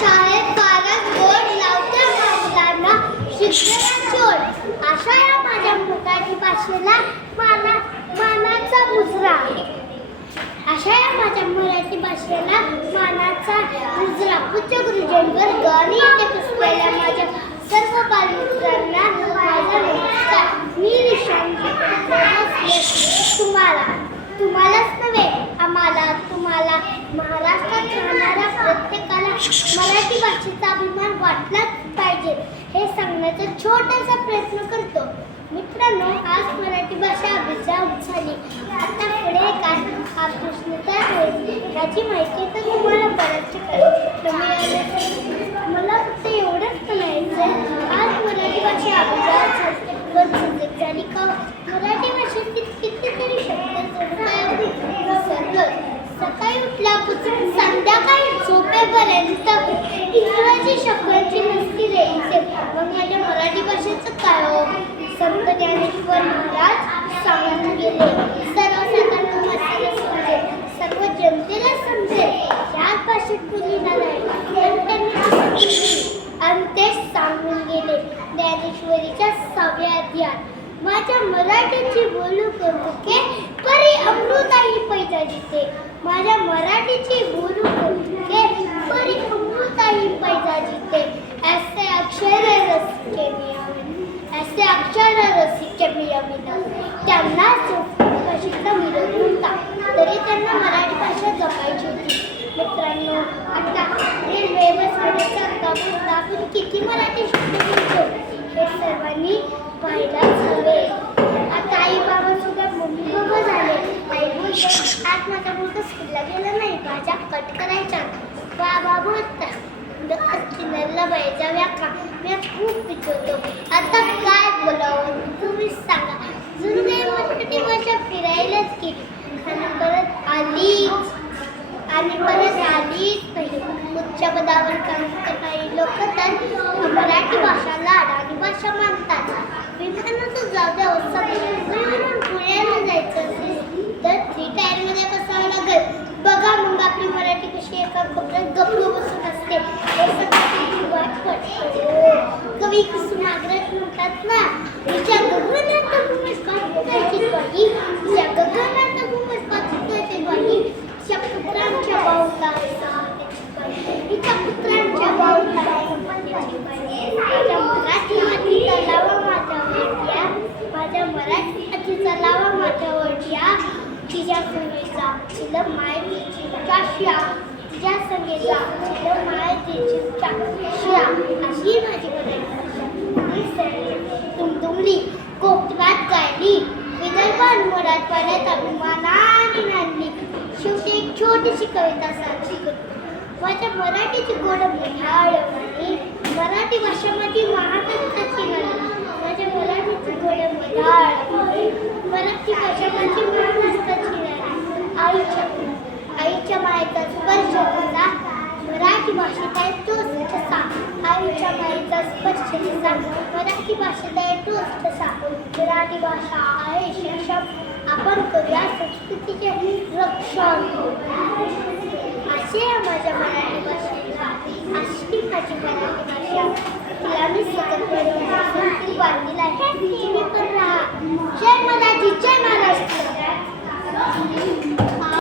शाळेत फारच गोड लावत्या मुलांना शिक्षणात जोड. अशा या माझ्या मराठी भाषेला मानाचा मुजरा आहे. अशा या माझ्या मराठी भाषेला मानाचा मुजरा. पूज्य गुरुजनवर्ग आणि इथे बसलेल्या माझ्या सर्व बालमित्रांना माझा नमस्कार. मी निशांगी. तुम्हालाच नव्हे, तुम्हाला महाराष्ट्रात राहणाऱ्या प्रत्येकाला मराठी भाषेचा अभिमान वाटलाच पाहिजे हे सांगण्याचा छोटासा प्रयत्न करतो. मित्रांनो, आज मराठी भाषा अभिजात झाली. आता पुढे काय हा प्रश्न तयार होईल याची माहिती तर तुम्हाला बऱ्याच मिळाली. मला फक्त एवढंच म्हणायचं, आज मराठी भाषा अभिजात झाली का? मराठी भाषेतील कितीतरी शब्द सकाळी उठल्यापासून संध्याकाळी झोपेपर्यंत इंग्रजी शब्दांची नसती द्यायचे. मग माझ्या मराठी भाषेचं काय हो? संत ज्ञानेश्वर महाराज सांगून गेले, सर्वसाधारण समजेल, सर्व जनतेला समजेल याच भाषेत बोलणार आणि ते सांगून गेले. ज्ञानेश्वरीच्या 6व्या अध्यायात माझ्या मराठीची बोलू कौतुके परी अमृताई पैजा जिते. माझ्या मराठीची बोलू कौतुके परी अमृताई पैजा जिते. ऐसे अक्षर रसिके मी अमिना. त्यांना भाषेचा विरोध नव्हता, तरी त्यांना मराठी भाषा जपायची होती. मित्रांनो, आता रेल्वे बसमध्ये आपण किती मराठी शब्द बोलतो हे सर्वांनी पाहायलाच हवे. आता आई बाबा सुद्धा मम्मी बाबा झाले. आई बोलते, आज माझा मुलगा स्कूलला गेला नाही, भाज्या कट करायच्या. बाबा बोलतात, किनारला बाई जाऊया का? मी खूप पिचवतो. आता काय बोलावं तुम्हीच सांगा. जणू काही मराठी भाषा फिरायलाच गेली आणि परत आलीच नाही. उच्च पदावर काम करणारी लोक तर मराठी भाषाला अडाणी भाषा मानतात. विमानाचं जाऊ द्या, पुण्याला जायचं असेल तर 3 टायरमध्ये बसावं लागेल. बघा मग आपली मराठी कशी एका कोपऱ्यात गप्प बसून असते. हे सगळं वाट वाटते. कवी कुसुमाग्रज म्हणतात ना, तिच्या गगनात घुमसपाची बाई, तिच्या गगनात घुमसपाची बाई, तिच्या पुत्रांच्या बाहुताचा तिच्या पुत्रांच्या बाहुताची बाई. माझ्या मराठी मातीचा लावा माझ्यावर, माझ्या मराठी मातीचा लावा माझ्यावर या. तिच्या संगीचा तिला मायेची काश्या, तिच्या संगीचा तिला मायेची काश्या. अशी माझी मराठी तुमतुमली कोकणात गायली, विदर्भात मराठवाड्यात अभिमानाने नांदली. शेवटी एक छोटीशी कविता साजरी करतो. माझ्या मराठीची गोड मधाळवाणी, मराठी भाषा माझी महाकविताची गाणी. माझ्या मराठीची गोड मधाळवाणी, मराठी भाषा माझी महाकविताची गाणी. आईच्या मायेचा स्पर्श कसा मराठी भाषेत आहे तोच ठसा. आईच्या मायेचा स्पर्श कसा मराठी भाषेत आहे तोच ठसा. मराठी भाषा आहे शिक्षण, आपण करूया संस्कृतीचे रक्षण. असे माझ्या मराठी भाषेला, अशी माझी मराठी भाषा, तिला मी सतत बांधील आहे. तुम्ही पण राहा. जय मराठी, जय महाराष्ट्र.